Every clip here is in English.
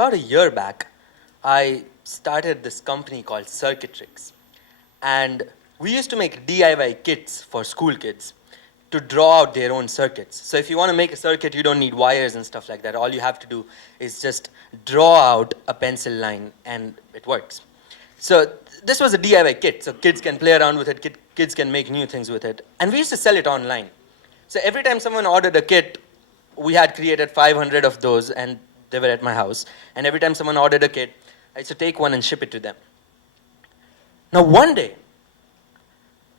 about a year back, I started this company called Circuitrix. And we used to make DIY kits for school kids to draw out their own circuits. So if you want to make a circuit, you don't need wires and stuff like that. All you have to do is just draw out a pencil line and it works. So this was a DIY kit, so kids can play around with it, kids can make new things with it. And we used to sell it online. So every time someone ordered a kit, we had created 500 of those and they were at my house. And every time someone ordered a kit, I used to take one and ship it to them. Now one day,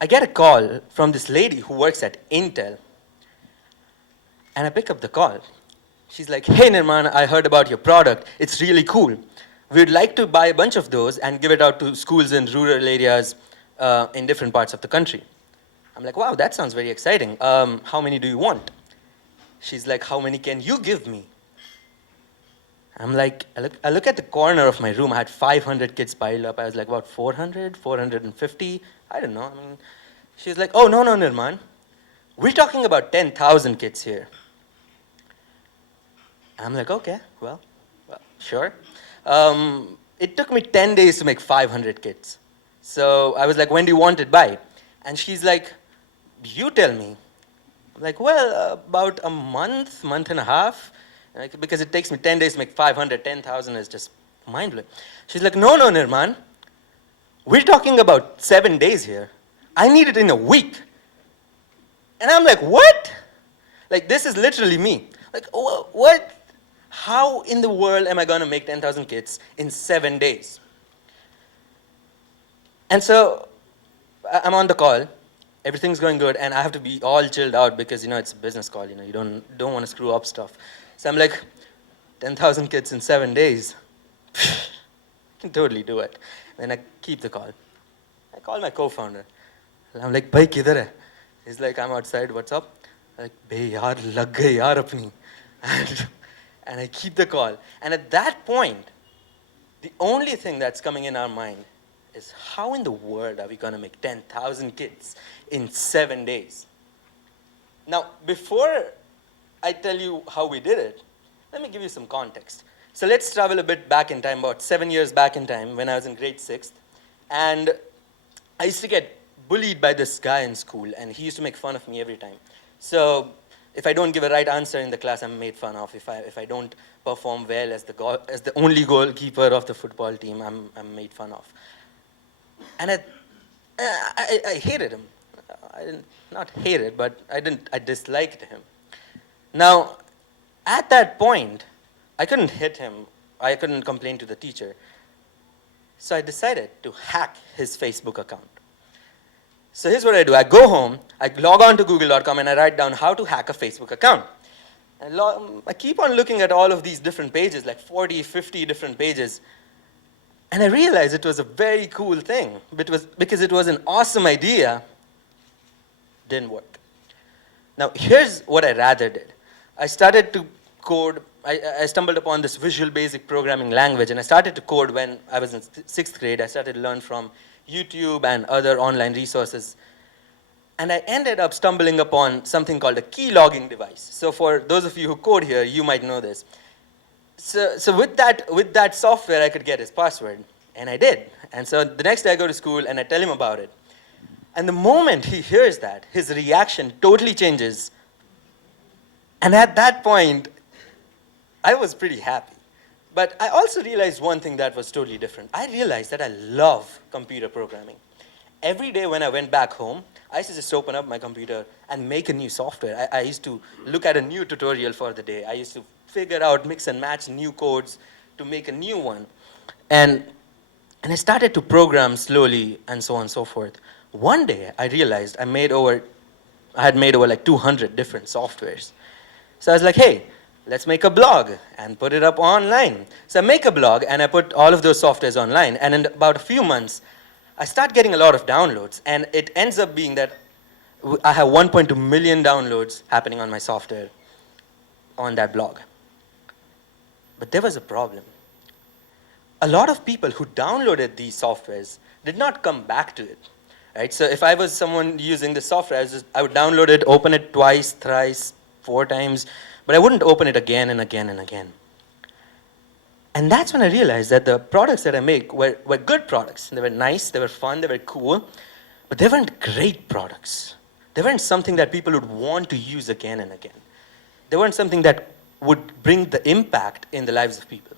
I get a call from this lady who works at Intel. And I pick up the call. She's like, hey Nirman, I heard about your product. It's really cool. We'd like to buy a bunch of those and give it out to schools in rural areas in different parts of the country. I'm like, wow, that sounds very exciting. How many do you want? She's like, how many can you give me? I'm like, I look at the corner of my room. I had 500 kids piled up. I was like, about 400, 450? I don't know. I mean, she's like, oh, no, Nirman. We're talking about 10,000 kids here. I'm like, okay, well, sure. It took me 10 days to make 500 kits. So I was like, when do you want it by? And she's like, you tell me. I'm like, well, about a month and a half. Like, because it takes me 10 days to make 500, 10,000 is just mind-blowing. She's like, no, Nirman. We're talking about 7 days here. I need it in a week. And I'm like, what? Like, this is literally me. Like, what? How in the world am I going to make 10,000 kits in 7 days? And so I'm on the call. Everything's going good, and I have to be all chilled out because, it's a business call. You don't want to screw up stuff. So I'm like, 10,000 kits in 7 days. I can totally do it. Then I keep the call. I call my co-founder. I'm like, bhai, kidhar hai? He's like, I'm outside. What's up? I'm like, bhai, yaar, lag gayi yaar apni. And I keep the call. And at that point, the only thing that's coming in our mind is how in the world are we going to make 10,000 kits in 7 days? Now, before I tell you how we did it, let me give you some context. So let's travel a bit back in time, about 7 years back in time, when I was in grade 6th. And I used to get bullied by this guy in school, and he used to make fun of me every time. So if I don't give a right answer in the class, I'm made fun of. If I don't perform well as the only goalkeeper of the football team, I'm made fun of. And I hated him. I didn't, not hated, but I disliked him. Now, at that point, I couldn't hit him. I couldn't complain to the teacher. So I decided to hack his Facebook account. So here's what I do. I go home, I log on to google.com, and I write down how to hack a Facebook account. And I keep on looking at all of these different pages, like 40, 50 different pages. And I realized it was a very cool thing, because it was an awesome idea. Didn't work. Now, here's what I rather did. I started to code. I stumbled upon this Visual Basic programming language, and I started to code when I was in 6th grade. I started to learn from YouTube and other online resources. And I ended up stumbling upon something called a key logging device. So for those of you who code here, you might know this. So with that software, I could get his password, and I did. And so the next day I go to school, and I tell him about it. And the moment he hears that, his reaction totally changes. And at that point, I was pretty happy. But I also realized one thing that was totally different. I realized that I love computer programming. Every day when I went back home, I used to just open up my computer and make a new software. I used to look at a new tutorial for the day. I used to figure out, mix and match new codes to make a new one. And I started to program slowly and so on and so forth. One day, I realized I had made over like 200 different softwares. So I was like, hey, let's make a blog and put it up online. So I make a blog, and I put all of those softwares online. And in about a few months, I start getting a lot of downloads. And it ends up being that I have 1.2 million downloads happening on my software on that blog. But there was a problem. A lot of people who downloaded these softwares did not come back to it. Right? So if I was someone using the software, I would download it, open it twice, thrice, 4 times, but I wouldn't open it again and again and again. And that's when I realized that the products that I make were good products. They were nice, they were fun, they were cool, but they weren't great products. They weren't something that people would want to use again and again. They weren't something that would bring the impact in the lives of people.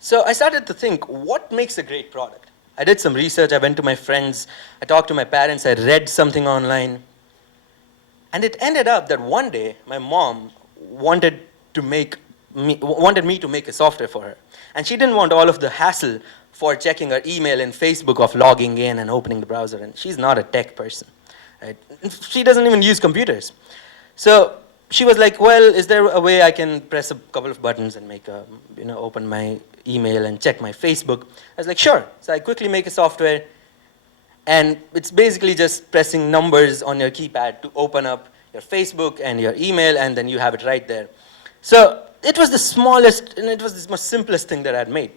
So I started to think, what makes a great product? I did some research, I went to my friends, I talked to my parents, I read something online. And it ended up that one day, my mom wanted me to make a software for her. And she didn't want all of the hassle for checking her email and Facebook of logging in and opening the browser. And she's not a tech person. Right? She doesn't even use computers. So she was like, well, is there a way I can press a couple of buttons and make a, open my email and check my Facebook? I was like, sure. So I quickly make a software. And it's basically just pressing numbers on your keypad to open up your Facebook and your email, and then you have it right there. So it was the smallest, and it was the most simplest thing that I'd made.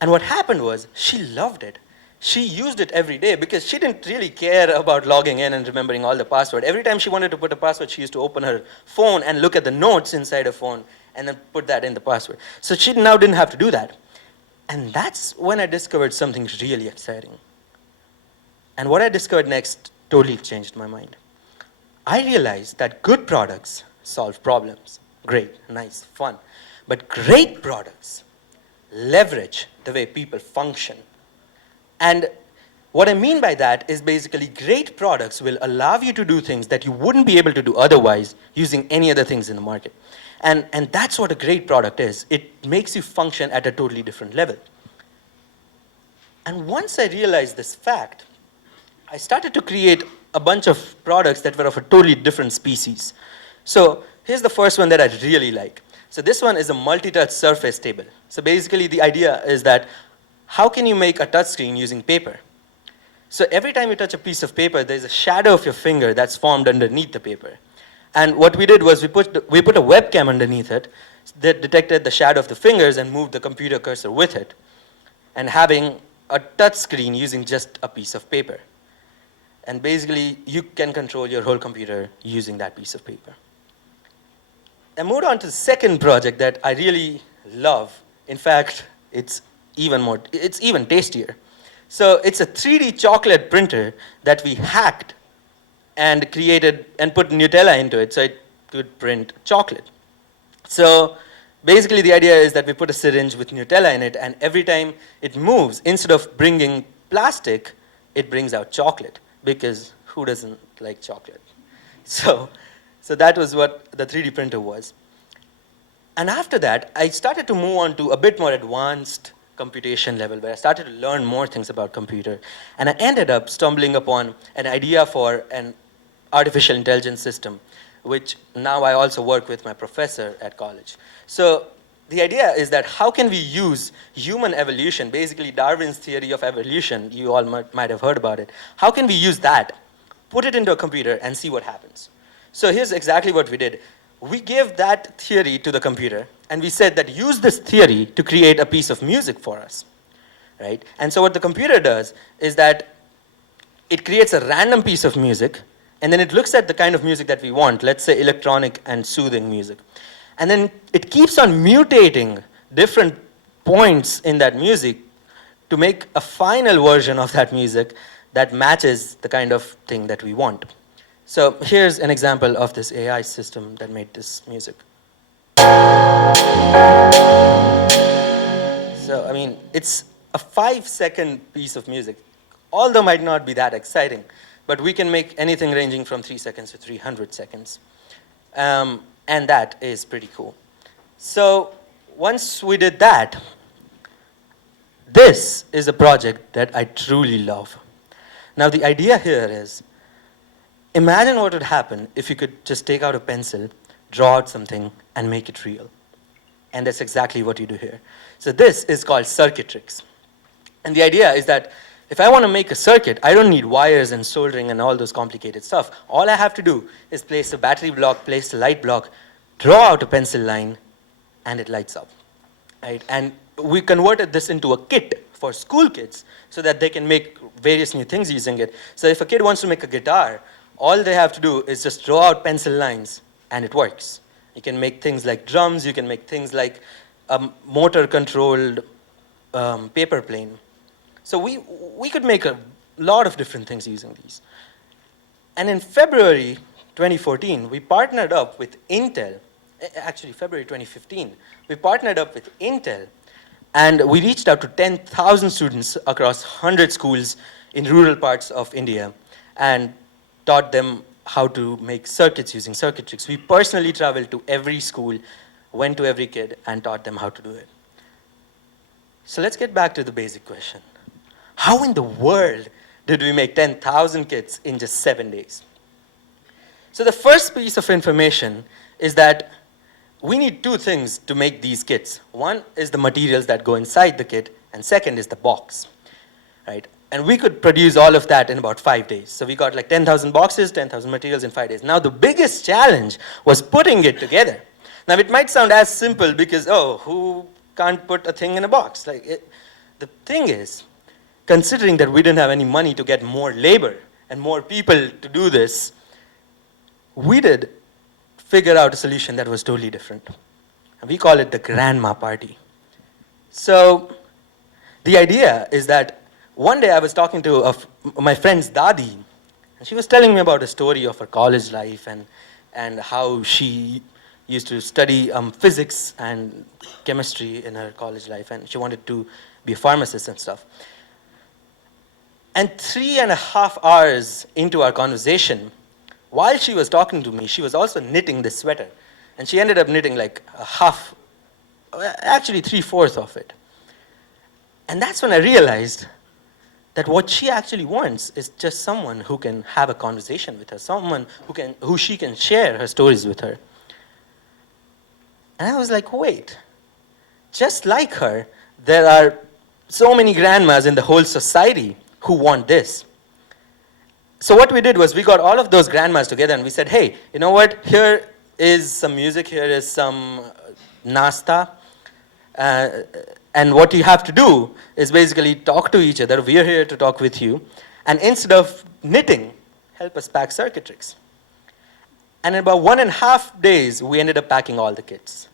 And what happened was, she loved it. She used it every day because she didn't really care about logging in and remembering all the password. Every time she wanted to put a password, she used to open her phone and look at the notes inside her phone and then put that in the password. So she now didn't have to do that. And that's when I discovered something really exciting. And what I discovered next totally changed my mind. I realized that good products solve problems. Great, nice, fun. But great products leverage the way people function. And what I mean by that is basically great products will allow you to do things that you wouldn't be able to do otherwise using any other things in the market. And that's what a great product is. It makes you function at a totally different level. And once I realized this fact, I started to create a bunch of products that were of a totally different species. So here's the first one that I really like. So this one is a multi-touch surface table. So basically the idea is that how can you make a touchscreen using paper? So every time you touch a piece of paper, there's a shadow of your finger that's formed underneath the paper. And what we did was we put a webcam underneath it that detected the shadow of the fingers and moved the computer cursor with it, and having a touchscreen using just a piece of paper. And basically, you can control your whole computer using that piece of paper. I moved on to the second project that I really love. In fact, it's even tastier. So it's a 3D chocolate printer that we hacked and created and put Nutella into it so it could print chocolate. So basically the idea is that we put a syringe with Nutella in it, and every time it moves, instead of bringing plastic, it brings out chocolate, because who doesn't like chocolate? So that was what the 3D printer was. And after that, I started to move on to a bit more advanced computation level, where I started to learn more things about computer. And I ended up stumbling upon an idea for an artificial intelligence system, which now I also work with my professor at college. So the idea is that how can we use human evolution, basically Darwin's theory of evolution, you all might have heard about it. How can we use that, put it into a computer, and see what happens? So here's exactly what we did. We gave that theory to the computer, and we said that use this theory to create a piece of music for us, right? And so what the computer does is that it creates a random piece of music, and then it looks at the kind of music that we want, let's say electronic and soothing music. And then it keeps on mutating different points in that music to make a final version of that music that matches the kind of thing that we want. So here's an example of this AI system that made this music. So, I mean, it's a 5-second piece of music, although might not be that exciting, but we can make anything ranging from 3 seconds to 300 seconds. And that is pretty cool. So once we did that, this is a project that I truly love. Now the idea here is, imagine what would happen if you could just take out a pencil, draw out something, and make it real. And that's exactly what you do here. So this is called Circuitrix. And the idea is that if I want to make a circuit, I don't need wires and soldering and all those complicated stuff. All I have to do is place a battery block, place a light block, draw out a pencil line, and it lights up. Right? And we converted this into a kit for school kids so that they can make various new things using it. So if a kid wants to make a guitar, all they have to do is just draw out pencil lines, and it works. You can make things like drums, you can make things like a motor-controlled paper plane. So we could make a lot of different things using these. And in February 2014, we partnered up with Intel. Actually, February 2015, we partnered up with Intel, and we reached out to 10,000 students across 100 schools in rural parts of India and taught them how to make circuits using Circuitrix. We personally traveled to every school, went to every kid, and taught them how to do it. So let's get back to the basic question. How in the world did we make 10,000 kits in just 7 days? So the first piece of information is that we need two things to make these kits. One is the materials that go inside the kit, and second is the box, right? And we could produce all of that in about 5 days. So we got like 10,000 boxes, 10,000 materials in 5 days. Now the biggest challenge was putting it together. Now it might sound as simple because, oh, who can't put a thing in a box? The thing is, considering that we didn't have any money to get more labor and more people to do this, we did figure out a solution that was totally different. And we call it the grandma party. So the idea is that one day I was talking to my friend's Dadi, and she was telling me about a story of her college life and how she used to study physics and chemistry in her college life, and she wanted to be a pharmacist and stuff. And 3.5 hours into our conversation, while she was talking to me, she was also knitting this sweater. And she ended up knitting like a half, actually 3/4 of it. And that's when I realized that what she actually wants is just someone who can have a conversation with her, someone who she can share her stories with her. And I was like, wait, just like her, there are so many grandmas in the whole society who want this. So what we did was we got all of those grandmas together and we said, hey, you know what? Here is some music, here is some nasta. And what you have to do is basically talk to each other. We're here to talk with you. And instead of knitting, help us pack Circuitrix. And in about 1.5 days, we ended up packing all the kits.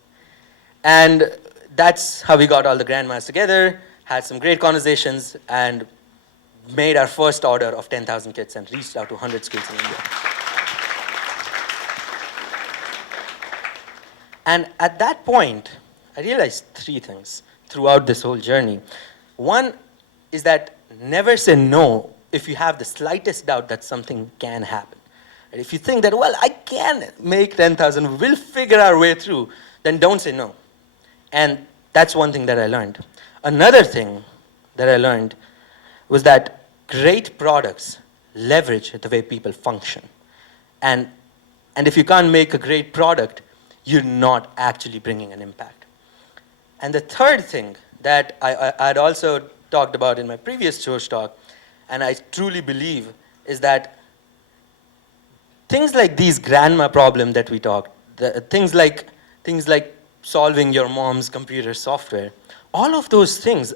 And that's how we got all the grandmas together, had some great conversations, and made our first order of 10,000 kits and reached out to 100 schools in India. And at that point, I realized 3 things throughout this whole journey. One is that never say no if you have the slightest doubt that something can happen. And if you think that, well, I can make 10,000, we'll figure our way through, then don't say no. And that's one thing that I learned. Another thing that I learned was that great products leverage the way people function. And if you can't make a great product, you're not actually bringing an impact. And the third thing that I'd also talked about in my previous Josh talk, and I truly believe, is that things like these grandma problem that we talked, things like solving your mom's computer software, all of those things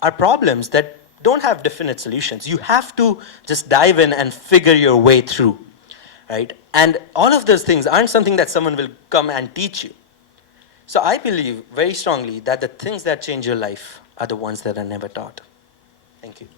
are problems that don't have definite solutions. You have to just dive in and figure your way through, right? And all of those things aren't something that someone will come and teach you. So I believe very strongly that the things that change your life are the ones that are never taught. Thank you.